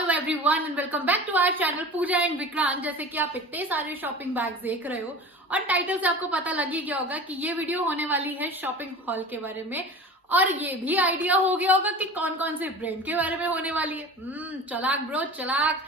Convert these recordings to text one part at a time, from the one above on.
Hello everyone and welcome back to our channel Pooja and Vikrant. जैसे कि आप इतने सारे शॉपिंग बैग्स देख रहे हो और टाइटल से आपको पता लग ही गया होगा कि ये वीडियो होने वाली है शॉपिंग हॉल के बारे में, और ये भी आइडिया हो गया होगा कि कौन कौन से ब्रांड के बारे में होने वाली है। चलाक ब्रो चलाक।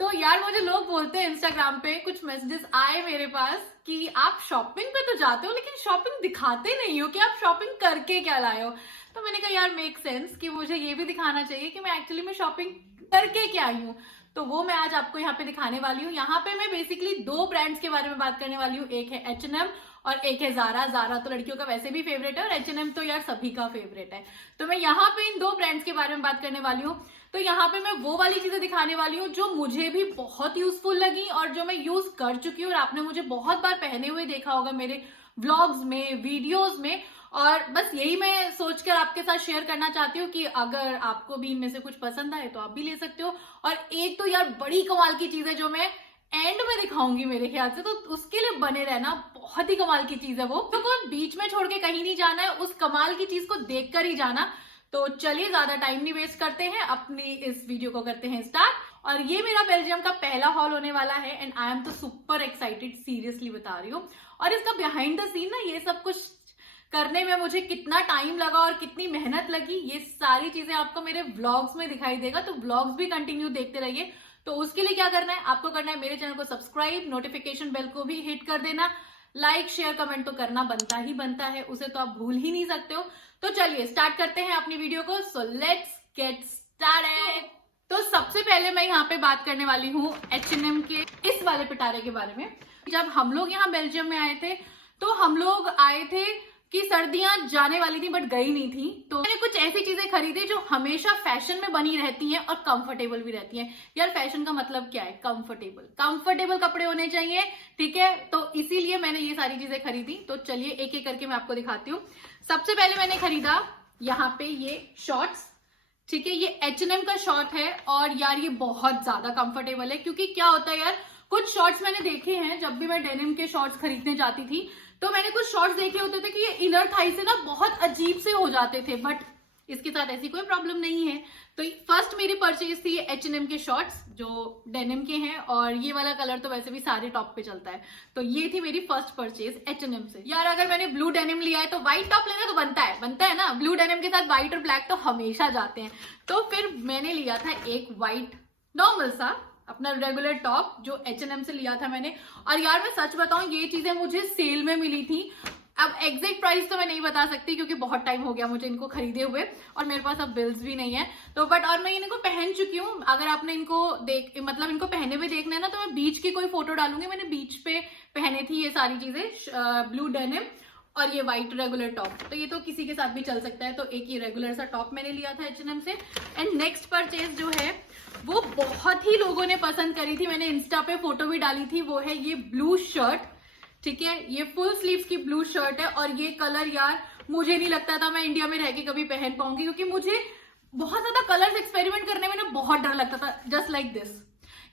तो यार मुझे लोग बोलते हैं इंस्टाग्राम पे, कुछ मैसेजेस आए मेरे पास कि आप शॉपिंग पे तो जाते हो लेकिन शॉपिंग दिखाते नहीं हो कि आप शॉपिंग करके क्या लाए हो। तो मैंने कहा यार मेक सेंस कि मुझे ये भी दिखाना चाहिए कि मैं एक्चुअली में शॉपिंग करके क्या आई हूँ। तो वो मैं आज आपको यहाँ पे दिखाने वाली हूँ। यहाँ पे मैं बेसिकली दो ब्रांड्स के बारे में बात करने वाली हूँ, एक है H&M और एक है जारा। जारा तो लड़कियों का वैसे भी फेवरेट है और H&M तो यार सभी का फेवरेट है। तो मैं यहाँ पे इन दो ब्रांड्स के बारे में बात करने वाली हूँ। तो यहाँ पे मैं वो वाली चीजें दिखाने वाली हूँ जो मुझे भी बहुत यूजफुल लगी और जो मैं यूज कर चुकी हूँ और आपने मुझे बहुत बार पहने हुए देखा होगा मेरे व्लॉग्स में, वीडियोस में। और बस यही मैं सोचकर आपके साथ शेयर करना चाहती हूँ कि अगर आपको भी इनमें से कुछ पसंद आए तो आप भी ले सकते हो। और एक तो यार बड़ी कमाल की चीज है जो मैं एंड में दिखाऊंगी मेरे ख्याल से, तो उसके लिए बने रहना। बहुत ही कमाल की चीज है वो, तो बीच में छोड़ के कहीं नहीं जाना है, उस कमाल की चीज को देखकर ही जाना। तो चलिए ज्यादा टाइम नहीं वेस्ट करते हैं, अपनी इस वीडियो को करते हैं स्टार्ट। और ये मेरा बेल्जियम का पहला हॉल होने वाला है एंड आई एम तो सुपर एक्साइटेड, सीरियसली बता रही हूँ। और इसका बिहाइंड द सीन ना, ये सब कुछ करने में मुझे कितना टाइम लगा और कितनी मेहनत लगी, ये सारी चीजें आपको मेरे व्लॉग्स में दिखाई देगा। तो व्लॉग्स भी कंटिन्यू देखते रहिए। तो उसके लिए क्या करना है, आपको करना है मेरे चैनल को सब्सक्राइब, नोटिफिकेशन बेल को भी हिट कर देना, लाइक शेयर कमेंट तो करना बनता ही बनता है, उसे तो आप भूल ही नहीं सकते हो। तो चलिए स्टार्ट करते हैं अपनी वीडियो को। So let's get started. तो सबसे पहले मैं यहाँ पे बात करने वाली हूँ H&M के इस वाले पिटारे के बारे में। जब हम लोग यहाँ बेल्जियम में आए थे तो हम लोग आए थे कि सर्दियां जाने वाली थी बट गई नहीं थी। तो मैंने कुछ ऐसी चीजें खरीदी जो हमेशा फैशन में बनी रहती हैं और कंफर्टेबल भी रहती हैं। यार फैशन का मतलब क्या है, कंफर्टेबल। कंफर्टेबल कपड़े होने चाहिए, ठीक है। तो इसीलिए मैंने ये सारी चीजें खरीदी। तो चलिए एक एक करके मैं आपको दिखाती हूँ। सबसे पहले मैंने खरीदा यहाँ पे ये शॉर्ट्स, ठीक है। ये H&M का शॉर्ट है और यार ये बहुत ज्यादा कंफर्टेबल है। क्योंकि क्या होता है यार, कुछ शॉर्ट्स मैंने देखे हैं, जब भी मैं डेनिम के शॉर्ट्स खरीदने जाती थी तो मैंने कुछ शॉर्ट्स देखे होते थे कि ये इनर थाई से ना बहुत अजीब से हो जाते थे, बट इसके साथ ऐसी कोई प्रॉब्लम नहीं है। तो फर्स्ट मेरी परचेज थी H&M के शॉर्ट्स जो डेनिम के हैं, और ये वाला कलर तो वैसे भी सारे टॉप पे चलता है। तो ये थी मेरी फर्स्ट परचेज H&M से। यार अगर मैंने ब्लू डेनिम लिया है तो व्हाइट टॉप लेना तो बनता है ना, ब्लू डेनिम के साथ व्हाइट और ब्लैक तो हमेशा जाते हैं। तो फिर मैंने लिया था एक व्हाइट नॉर्मल सा अपना रेगुलर टॉप जो H&M से लिया था मैंने। और यार मैं सच बताऊं, ये चीजें मुझे सेल में मिली थी। अब एग्जैक्ट प्राइस तो मैं नहीं बता सकती क्योंकि बहुत टाइम हो गया मुझे इनको खरीदे हुए और मेरे पास अब बिल्स भी नहीं है। तो बट और मैं इनको पहन चुकी हूँ। अगर आपने इनको इनको पहने हुए देखना है ना, तो मैं बीच की कोई फोटो डालूंगी। मैंने बीच पे पहने थी ये सारी चीजें, ब्लू डेनिम और ये व्हाइट रेगुलर टॉप। तो ये तो किसी के साथ भी चल सकता है। तो एक ये रेगुलर सा टॉप मैंने लिया था H&M से। एंड नेक्स्ट परचेज जो है वो बहुत ही लोगों ने पसंद करी थी, मैंने इंस्टा पे फोटो भी डाली थी। वो है ये ब्लू शर्ट, ठीक है। ये फुल स्लीव्स की ब्लू शर्ट है और ये कलर यार मुझे नहीं लगता था मैं इंडिया में रह के कभी पहन पाऊंगी, क्योंकि मुझे बहुत ज्यादा कलर्स एक्सपेरिमेंट करने में ना बहुत डर लगता था। जस्ट लाइक दिस,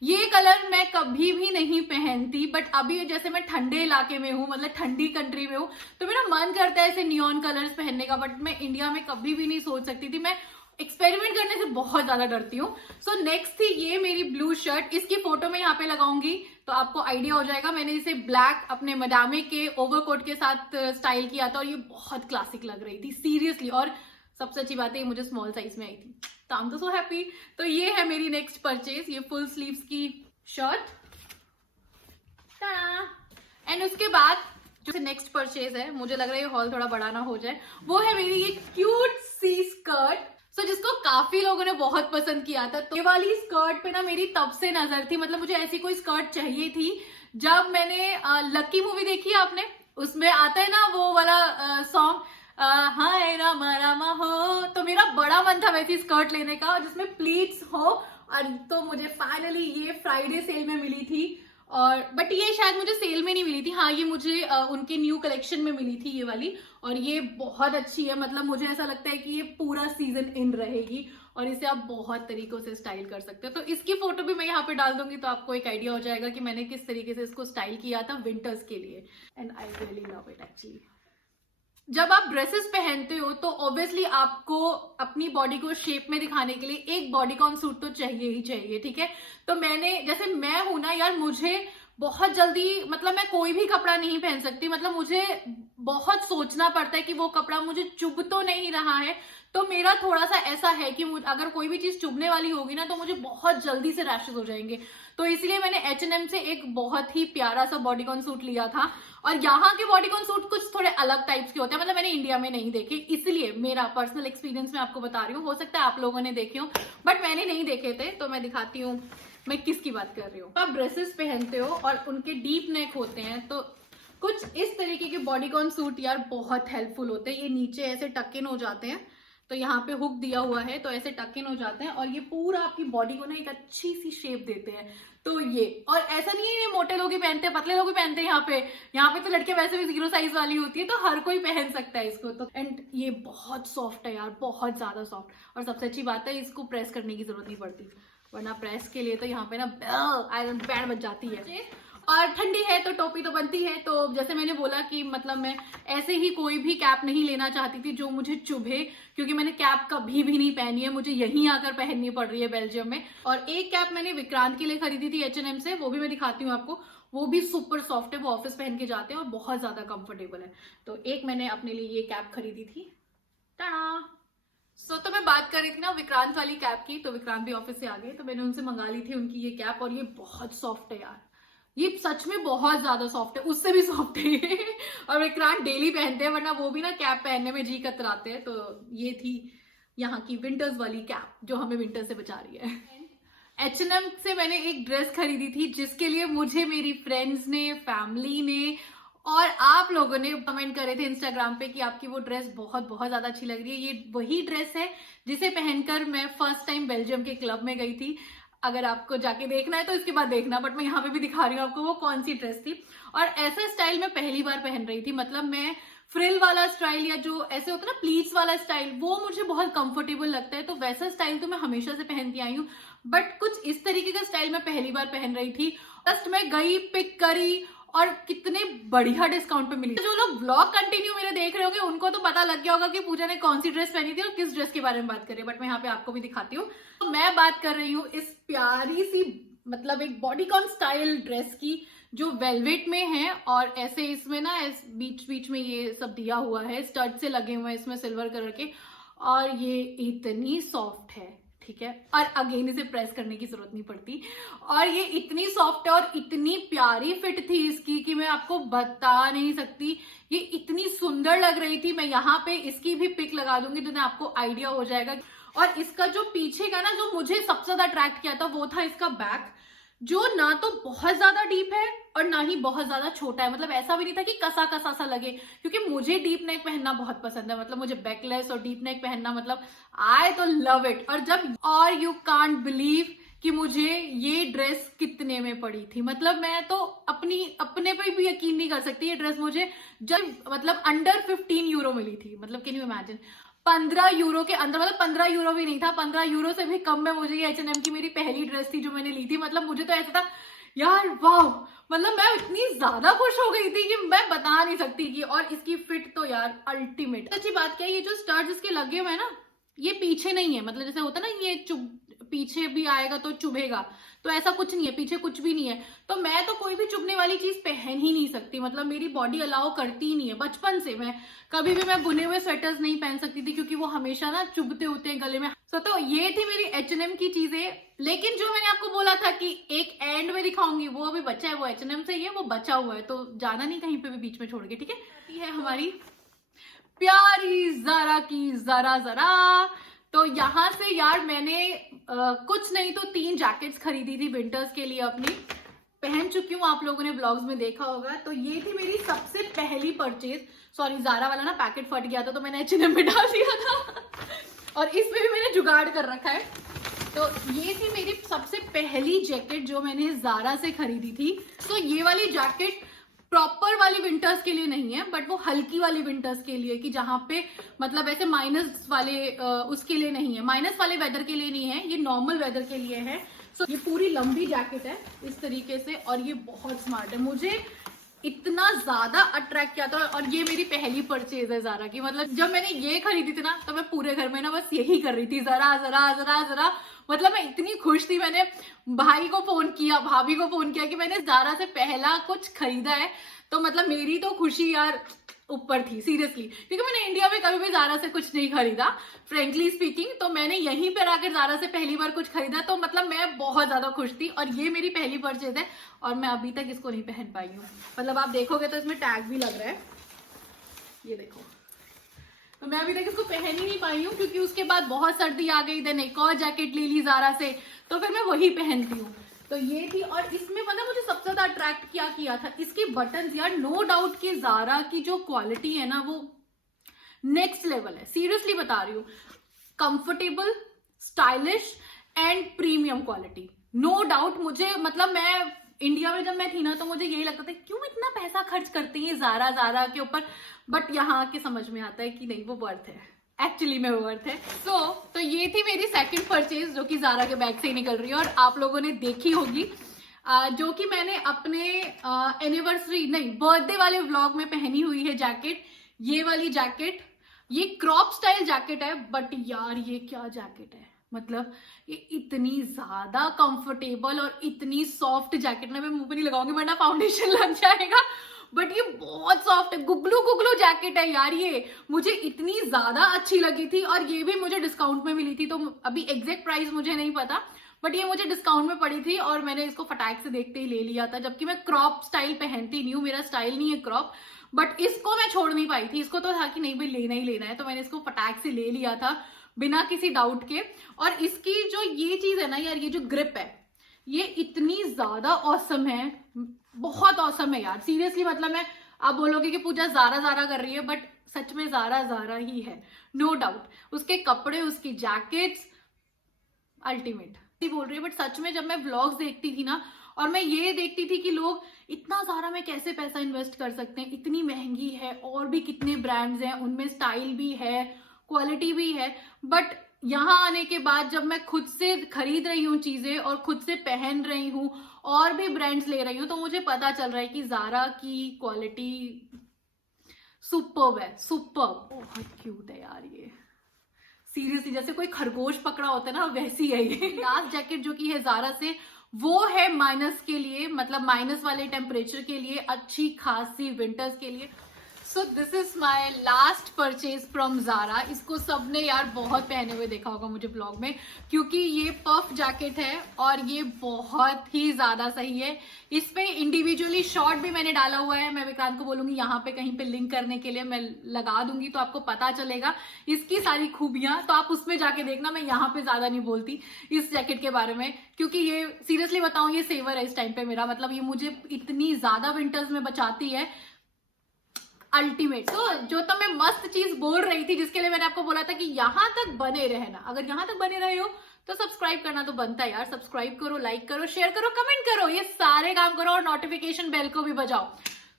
ये कलर मैं कभी भी नहीं पहनती, बट अभी जैसे मैं ठंडे इलाके में हूँ, मतलब ठंडी कंट्री में हूँ, तो मेरा मन करता है ऐसे नियॉन कलर्स पहनने का। बट मैं इंडिया में कभी भी नहीं सोच सकती थी, मैं एक्सपेरिमेंट करने से बहुत ज्यादा डरती हूँ। सो नेक्स्ट थी ये मेरी ब्लू शर्ट। इसकी फोटो मैं यहाँ पे लगाऊंगी तो आपको आइडिया हो जाएगा। मैंने इसे ब्लैक अपने मदामे के ओवरकोट के साथ स्टाइल किया था और ये बहुत क्लासिक लग रही थी सीरियसली। और सबसे अच्छी बात है ये मुझे स्मॉल साइज में आई थी, तो आई एम सो हैप्पी। तो ये है मेरी नेक्स्ट परचेज, ये फुल स्लीव्स की शर्ट। एंड उसके बाद जो नेक्स्ट परचेज है, मुझे लग रहा है ये हॉल थोड़ा बड़ा ना हो जाए, वो है मेरी ये क्यूट सी स्कर्ट। सो जिसको काफी लोगों ने बहुत पसंद किया था। तो ये वाली स्कर्ट पे ना मेरी तब से नजर थी, मतलब मुझे ऐसी कोई स्कर्ट चाहिए थी। जब मैंने लकी मूवी देखी है आपने, उसमें आता है ना वो वाला सॉन्ग, हाय रामा रामा हो, तो मेरा बड़ा मन था वैसी स्कर्ट लेने का जिसमें प्लीट्स हो। और तो मुझे फाइनली ये फ्राइडे सेल में मिली थी। और बट ये शायद मुझे सेल में नहीं मिली थी, हाँ ये मुझे उनके न्यू कलेक्शन में मिली थी ये वाली। और ये बहुत अच्छी है, मतलब मुझे ऐसा लगता है कि ये पूरा सीजन इन रहेगी और इसे आप बहुत तरीकों से स्टाइल कर सकते हो। तो इसकी फोटो भी मैं यहाँ पे डाल दूंगी तो आपको एक आइडिया हो जाएगा कि मैंने किस तरीके से इसको स्टाइल किया था विंटर्स के लिए। And I really love it actually. जब आप ड्रेसेस पहनते हो तो ऑब्वियसली आपको अपनी बॉडी को शेप में दिखाने के लिए एक बॉडीकॉन सूट तो चाहिए ही चाहिए, ठीक है। तो मैंने, जैसे मैं हूं ना यार, मुझे बहुत जल्दी, मतलब मैं कोई भी कपड़ा नहीं पहन सकती, मतलब मुझे बहुत सोचना पड़ता है कि वो कपड़ा मुझे चुभ तो नहीं रहा है। तो मेरा थोड़ा सा ऐसा है कि अगर कोई भी चीज चुभने वाली होगी ना तो मुझे बहुत जल्दी से रैशेस हो जाएंगे। तो इसलिए मैंने H&M से एक बहुत ही प्यारा सा बॉडीकॉन सूट लिया था। और यहाँ के बॉडीकॉन सूट कुछ थोड़े अलग टाइप्स के होते हैं, मतलब मैंने इंडिया में नहीं देखे, इसलिए मेरा पर्सनल एक्सपीरियंस मैं आपको बता रही हूँ। हो सकता है आप लोगों ने देखे हो, बट मैंने नहीं देखे थे, तो मैं दिखाती हूँ मैं किसकी बात कर रही हूँ। आप ड्रेसेस पहनते हो और उनके डीप नेक होते हैं, तो कुछ इस तरीके के बॉडीकॉन सूट यार बहुत हेल्पफुल होते हैं। ये नीचे ऐसे टक इन हो जाते हैं, तो यहाँ पे हुक दिया हुआ है, तो ऐसे टक इन हो जाते हैं और ये पूरा आपकी बॉडी को ना एक अच्छी सी शेप देते हैं। तो ये, और ऐसा नहीं है ये मोटे लोग ही पहनते हैं, पतले लोग भी पहनते हैं। यहाँ पे तो लड़के वैसे भी 0 साइज वाली होती है, तो हर कोई पहन सकता है इसको। तो एंड ये बहुत सॉफ्ट है यार, बहुत ज्यादा सॉफ्ट। और सबसे अच्छी बात है, इसको प्रेस करने की जरूरत नहीं पड़ती, वरना प्रेस के लिए तो यहाँ पे ना आयरन बैंड बच जाती है। और ठंडी है तो टोपी तो बनती है। तो जैसे मैंने बोला कि मतलब मैं ऐसे ही कोई भी कैप नहीं लेना चाहती थी जो मुझे चुभे, क्योंकि मैंने कैप कभी भी नहीं पहनी है, मुझे यहीं आकर पहननी पड़ रही है बेल्जियम में। और एक कैप मैंने विक्रांत के लिए खरीदी थी H&M से, वो भी मैं दिखाती हूँ आपको। वो भी सुपर सॉफ्ट है, वो ऑफिस पहन के जाते हैं और बहुत ज्यादा कंफर्टेबल है। तो एक मैंने अपने लिए ये कैप खरीदी थी। तो मैं बात कर रही थी ना विक्रांत वाली कैप की, तो विक्रांत भी ऑफिस से आ गए, तो मैंने उनसे मंगा ली थी उनकी ये कैप। और ये बहुत सॉफ्ट है यार, ये सच में बहुत ज्यादा सॉफ्ट है, उससे भी सॉफ्ट है ये। और विक्रांत डेली पहनते हैं, वरना वो भी ना कैप पहनने में जी कतराते हैं। तो ये थी यहाँ की विंटर्स वाली कैप जो हमें विंटर से बचा रही है। H&M से मैंने एक ड्रेस खरीदी थी, जिसके लिए मुझे मेरी फ्रेंड्स ने, फैमिली ने और आप लोगों ने कमेंट करे थे इंस्टाग्राम पे कि आपकी वो ड्रेस बहुत बहुत ज्यादा अच्छी लग रही है। ये वही ड्रेस है जिसे पहनकर मैं फर्स्ट टाइम बेल्जियम के क्लब में गई थी। अगर आपको जाके देखना है तो इसके बाद देखना, बट मैं यहाँ पे भी दिखा रही हूँ आपको वो कौन सी ड्रेस थी। और ऐसा स्टाइल मैं पहली बार पहन रही थी, मतलब मैं फ्रिल वाला स्टाइल या जो ऐसे होता है ना प्लीट्स वाला स्टाइल, वो मुझे बहुत कंफर्टेबल लगता है। तो वैसा स्टाइल तो मैं हमेशा से पहनती आई हूँ, बट कुछ इस तरीके का स्टाइल मैं पहली बार पहन रही थी। जस्ट मैं गई, पिक करी और कितने बढ़िया डिस्काउंट पे मिली। जो लोग ब्लॉग कंटिन्यू मेरे देख रहे होंगे उनको तो पता लग गया होगा कि पूजा ने कौन सी ड्रेस पहनी थी और किस ड्रेस के बारे में बात करी, बट मैं यहाँ पे आपको भी दिखाती हूँ। तो मैं बात कर रही हूँ इस प्यारी सी, मतलब एक बॉडीकॉन स्टाइल ड्रेस की, जो वेलवेट में है। और ऐसे इसमें ना बीच बीच में ये सब दिया हुआ है, स्टड से लगे हुए हैं इसमें सिल्वर कलर के, और ये इतनी सॉफ्ट है, ठीक है। और अगेन इसे प्रेस करने की जरूरत नहीं पड़ती। और ये इतनी सॉफ्ट है और इतनी प्यारी फिट थी इसकी कि मैं आपको बता नहीं सकती। ये इतनी सुंदर लग रही थी। मैं यहाँ पे इसकी भी पिक लगा दूंगी, जिन्हें आपको आइडिया हो जाएगा। और इसका जो पीछे का ना, जो मुझे सबसे ज्यादा अट्रैक्ट किया था वो था इसका बैक, जो ना तो बहुत ज्यादा डीप है और ना ही बहुत ज्यादा छोटा है। मतलब ऐसा भी नहीं था कि कसा कसा सा लगे, क्योंकि मुझे डीप नेक पहनना बहुत पसंद है। मतलब मुझे बैकलेस और डीप नेक पहनना, मतलब आई तो लव इट। और यू कांट बिलीव कि मुझे ये ड्रेस कितने में पड़ी थी। मतलब मैं तो अपने पे भी यकीन नहीं कर सकती। ये ड्रेस मुझे जब मतलब अंडर 15 यूरो मिली थी। मतलब कैन यू इमेजिन, 15 यूरो के अंदर, मतलब 15 यूरो भी नहीं था, 15 यूरो से भी कम में मुझे ये H&M की मेरी पहली ड्रेस थी जो मैंने ली थी। मतलब मुझे तो ऐसा था यार वाह, मतलब मैं इतनी ज्यादा खुश हो गई थी कि मैं बता नहीं सकती कि। और इसकी फिट तो यार अल्टीमेट। अच्छी बात क्या है, ये जो स्टड्स इसके लगे हुए हैं ना, ये पीछे नहीं है। मतलब जैसे होता है ना, ये पीछे भी आएगा तो चुभेगा, तो ऐसा कुछ नहीं है, पीछे कुछ भी नहीं है। तो मैं तो कोई भी चुभने वाली चीज पहन ही नहीं सकती। मतलब मेरी बॉडी अलाउ करती ही नहीं है। बचपन से मैं कभी भी मैं बुने हुए स्वेटर्स नहीं पहन सकती थी, क्योंकि वो हमेशा ना चुभते होते हैं गले में। तो ये थी मेरी H&M की चीजें। लेकिन जो मैंने आपको बोला था कि एक एंड में दिखाऊंगी, वो अभी बचा है, वो H&M से ही है, वो बचा हुआ है, तो जाना नहीं कहीं पे भी बीच में छोड़ के, ठीक है। ये है हमारी प्यारी ज़ारा की ज़रा। तो यहाँ से यार मैंने कुछ नहीं तो 3 जैकेट्स खरीदी थी विंटर्स के लिए अपनी। पहन चुकी हूँ, आप लोगों ने ब्लॉग्स में देखा होगा। तो ये थी मेरी सबसे पहली परचेज। सॉरी, ज़ारा वाला ना पैकेट फट गया था, तो मैंने H&M में डाल दिया था। और इसमें भी मैंने जुगाड़ कर रखा है। तो ये थी मेरी सबसे पहली जैकेट जो मैंने ज़ारा से खरीदी थी। तो ये वाली जैकेट प्रॉपर वाली विंटर्स के लिए नहीं है, बट वो हल्की वाली विंटर्स के लिए, कि जहाँ पे मतलब ऐसे माइनस वाले उसके लिए नहीं है, माइनस वाले वेदर के लिए नहीं है, ये नॉर्मल वेदर के लिए है। सो ये पूरी लंबी जैकेट है इस तरीके से, और ये बहुत स्मार्ट है। मुझे इतना ज्यादा अट्रैक्ट किया था। और ये मेरी पहली परचेज है ज़ारा की। मतलब जब मैंने ये खरीदी थी ना तो मैं पूरे घर में ना बस यही कर रही थी, ज़रा ज़रा ज़रा ज़रा। मतलब मैं इतनी खुश थी, मैंने भाई को फोन किया, भाभी को फोन किया कि मैंने ज़ारा से पहला कुछ खरीदा है। तो मतलब मेरी तो खुशी यार ऊपर थी सीरियसली, क्योंकि मैंने इंडिया में कभी भी ज़ारा से कुछ नहीं खरीदा फ्रेंकली स्पीकिंग। तो मैंने यहीं पर आकर ज़ारा से पहली बार कुछ खरीदा, तो मतलब मैं बहुत ज्यादा खुश थी। और ये मेरी पहली परचेज है और मैं अभी तक इसको नहीं पहन पाई हूँ। मतलब आप देखोगे तो इसमें टैग भी लग रहा है, ये देखो। तो मैं अभी तक इसको पहन ही नहीं पाई हूँ, क्योंकि उसके बाद बहुत सर्दी आ गई, देन एक और जैकेट ले ली ज़ारा से, तो फिर मैं वही पहनती हूँ। तो ये थी। और इसमें मतलब मुझे सबसे ज्यादा अट्रैक्ट क्या किया था, इसकी बटन्स यार। नो डाउट कि ज़ारा की जो क्वालिटी है ना वो नेक्स्ट लेवल है, सीरियसली बता रही हूँ। Comfortable, stylish and premium quality, no doubt. मुझे मतलब मैं इंडिया में जब मैं थी ना तो मुझे यही लगता था क्यों इतना पैसा खर्च करती है ज़ारा के ऊपर, बट यहाँ आके समझ में आता है कि नहीं, वो वर्थ है, एक्चुअली में वो वर्थ है। तो ये थी मेरी सेकंड परचेज जो कि ज़ारा के बैग से ही निकल रही है। और आप लोगों ने देखी होगी जो कि मैंने अपने एनिवर्सरी नहीं बर्थडे वाले व्लॉग में पहनी हुई है जैकेट, ये वाली जैकेट। ये क्रॉप स्टाइल जैकेट है, बट यार ये क्या जैकेट है। मतलब ये इतनी ज्यादा कंफर्टेबल और इतनी सॉफ्ट जैकेट ना, मैं मुंह पे नहीं लगाऊंगी वरना फाउंडेशन लग जाएगा, बट ये बहुत सॉफ्ट है, गुगलू गुगलू जैकेट है यार। ये मुझे इतनी ज्यादा अच्छी लगी थी और ये भी मुझे डिस्काउंट में मिली थी। तो अभी एग्जैक्ट प्राइस मुझे नहीं पता, बट ये मुझे डिस्काउंट में पड़ी थी और मैंने इसको फटाक से देखते ही ले लिया था। जबकि मैं क्रॉप स्टाइल पहनती नहीं हूँ, मेरा स्टाइल नहीं है क्रॉप, बट इसको मैं छोड़ नहीं पाई थी। इसको तो था कि नहीं भाई लेना ही लेना है, तो मैंने इसको फटाक से ले लिया था बिना किसी डाउट के। और इसकी जो ये चीज है ना यार, ये जो ग्रिप है ये इतनी ज्यादा औसम है, बहुत औसम है यार सीरियसली। मतलब मैं, आप बोलोगे कि पूजा ज़ारा ज़ारा कर रही है, बट सच में ज़ारा ज़ारा ही है, नो डाउट। उसके कपड़े, उसकी जैकेट्स अल्टीमेट बोल रही है। बट सच में जब मैं व्लॉग्स देखती थी ना और मैं ये देखती थी कि लोग इतना ज़ारा में कैसे पैसा इन्वेस्ट कर सकते हैं, इतनी महंगी है, और भी कितने ब्रांड्स हैं, उनमें स्टाइल भी है, क्वालिटी भी है। बट यहाँ आने के बाद जब मैं खुद से खरीद रही हूँ चीजें और खुद से पहन रही हूँ और भी ब्रांड्स ले रही हूँ, तो मुझे पता चल रहा है कि ज़ारा की क्वालिटी सुपर्ब है, सुपर्ब। बहुत क्यूट है यार ये, सीरियसली जैसे कोई खरगोश पकड़ा होता है ना, वैसी है ये। लास्ट जैकेट जो कि है ज़ारा से, वो है माइनस के लिए, मतलब माइनस वाले टेम्परेचर के लिए, अच्छी खासी विंटर्स के लिए। So this is my last purchase from Zara. इसको सबने यार बहुत पहने हुए देखा होगा मुझे ब्लॉग में, क्योंकि ये पफ जैकेट है और ये बहुत ही ज्यादा सही है। इस पे इंडिविजुअली शॉर्ट भी मैंने डाला हुआ है, मैं विक्रांत को बोलूंगी यहाँ पे कहीं पे लिंक करने के लिए, मैं लगा दूंगी तो आपको पता चलेगा इसकी सारी खूबियां। तो आप उसमें जाके देखना, मैं यहाँ पे ज्यादा नहीं बोलती इस जैकेट के बारे में, क्योंकि ये सीरियसली बताऊं ये सेवर है इस टाइम पे मेरा। मतलब ये मुझे इतनी ज्यादा विंटर्स में बचाती है, अल्टीमेट। तो जो तो मैं मस्त चीज बोल रही थी, जिसके लिए मैंने आपको बोला था कि यहां तक बने रहना, अगर यहां तक बने रहे हो तो सब्सक्राइब करना तो बनता है यार। सब्सक्राइब करो, लाइक करो, शेयर करो, कमेंट करो, ये सारे काम करो और नोटिफिकेशन बेल को भी बजाओ।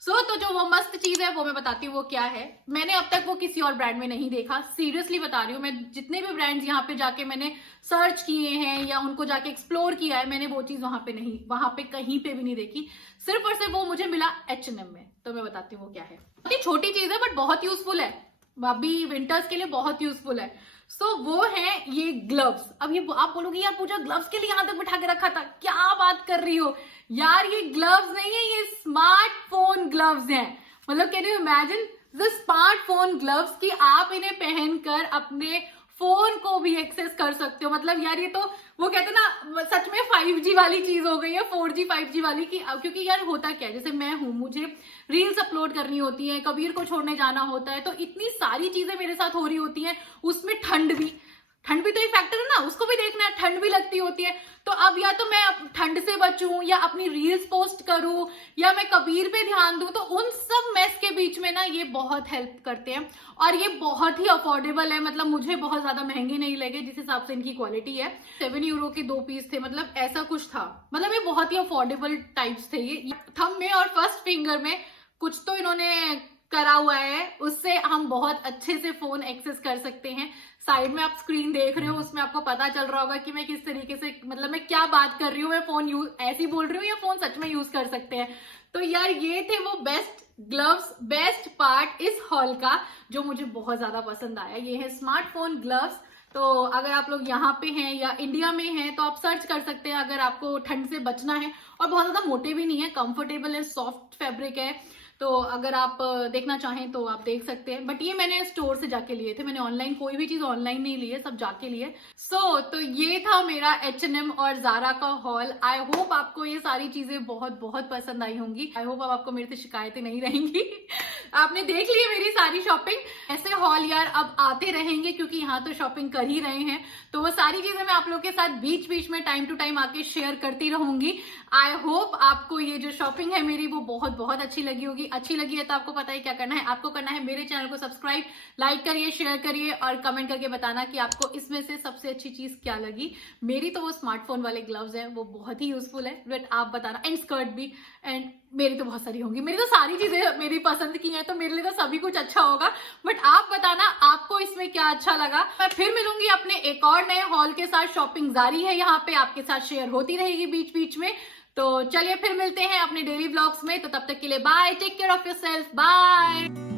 तो जो वो मस्त चीज है वो मैं बताती हूँ वो क्या है। मैंने अब तक वो किसी और ब्रांड में नहीं देखा, सीरियसली बता रही हूँ। मैं जितने भी ब्रांड्स यहाँ पे जाके मैंने सर्च किए हैं या उनको जाके एक्सप्लोर किया है, मैंने वो चीज वहां पे कहीं पे भी नहीं देखी। सिर्फ और सिर्फ वो मुझे मिला H&M में। तो मैं बताती हूँ वो क्या है। बहुत ही छोटी चीज है बट बहुत यूजफुल है, अभी विंटर्स के लिए बहुत यूजफुल है। सो वो है ये ग्लव्स। अब ये आप बोलोगे यार पूजा ग्लव्स के लिए यहां तक बिठा के रखा था, क्या बात कर रही हो यार। ये ग्लव्स नहीं है, ये स्मार्टफोन ग्लव्स हैं। मतलब can you imagine the smartphone gloves की आप इन्हें पहनकर अपने फोन को भी एक्सेस कर सकते हो। मतलब यार ये तो वो कहते हैं ना, सच में 5G वाली चीज हो गई है, 4G 5G वाली की। क्योंकि यार होता क्या है, जैसे मैं हूं, मुझे रील्स अपलोड करनी होती है, कबीर को छोड़ने जाना होता है, तो इतनी सारी चीजें मेरे साथ हो रही होती हैं। उसमें ठंड भी तो एक फैक्टर है ना, उसको भी देखना है, ठंड भी लगती होती है। तो अब या तो मैं ठंड से बचूं या अपनी रील्स पोस्ट करूं या मैं कबीर पे ध्यान दूं, तो उन सब मेस के बीच में ना ये बहुत हेल्प करते हैं। और ये बहुत ही अफोर्डेबल है, मतलब मुझे बहुत ज्यादा महंगे नहीं लगे जिस हिसाब से इनकी क्वालिटी है। 7 यूरो के 2 पीस थे, मतलब ऐसा कुछ था। मतलब ये बहुत ही अफोर्डेबल टाइप्स थे। ये थंब में और फर्स्ट फिंगर में कुछ तो इन्होंने करा हुआ है, उससे हम बहुत अच्छे से फोन एक्सेस कर सकते हैं। साइड में आप स्क्रीन देख रहे हो, उसमें आपको पता चल रहा होगा कि मैं किस तरीके से, मतलब मैं क्या बात कर रही हूँ, मैं फोन यूज ऐसी बोल रही हूँ या फोन सच में यूज कर सकते हैं। तो यार ये थे वो बेस्ट ग्लव्स, बेस्ट पार्ट इस हॉल का जो मुझे बहुत ज्यादा पसंद आया। ये है स्मार्टफोन ग्लव्स। तो अगर आप लोग यहाँ पे हैं या इंडिया में हैं तो आप सर्च कर सकते हैं अगर आपको ठंड से बचना है। और बहुत ज्यादा मोटे भी नहीं है, कंफर्टेबल है, सॉफ्ट फैब्रिक है। तो अगर आप देखना चाहें तो आप देख सकते हैं। बट ये मैंने स्टोर से जाके लिए थे, मैंने ऑनलाइन कोई भी चीज ऑनलाइन नहीं ली है, सब जाके लिए। तो ये था मेरा H&M और Zara का हॉल। आई होप आपको ये सारी चीजें बहुत बहुत पसंद आई होंगी। आई होप अब आपको मेरे से शिकायतें नहीं रहेंगी। आपने देख ली है मेरी सारी शॉपिंग। ऐसे हॉल यार अब आते रहेंगे क्योंकि यहाँ तो शॉपिंग कर ही रहे हैं, तो वो सारी चीजें मैं आप लोगों के साथ बीच बीच में टाइम टू टाइम आके शेयर करती रहूंगी। आई होप आपको ये जो शॉपिंग है मेरी वो बहुत बहुत अच्छी लगी होगी। अच्छी लगी है तो आपको पता है क्या करना है, आपको करना है मेरे चैनल को सब्सक्राइब, लाइक करिए, शेयर करिए और कमेंट करके बताना कि आपको इसमें से सबसे अच्छी चीज क्या लगी। मेरी तो वो स्मार्टफोन वाले ग्लव्स हैं, वो बहुत ही यूजफुल है, बट आप बताना। एंड स्कर्ट भी, एंड मेरी तो बहुत सारी होंगी, मेरी तो सारी चीजें मेरी पसंद की हैं तो मेरे लिए तो सभी कुछ अच्छा होगा। बट आप बताना आपको इसमें क्या अच्छा लगा। मैं फिर मिलूंगी अपने एक और नए हॉल के साथ। शॉपिंग जारी है यहाँ पे, आपके साथ शेयर होती रहेगी बीच बीच में। तो चलिए फिर मिलते हैं अपने डेली व्लॉग्स में। तो तब तक के लिए bye, take care of yourself, bye.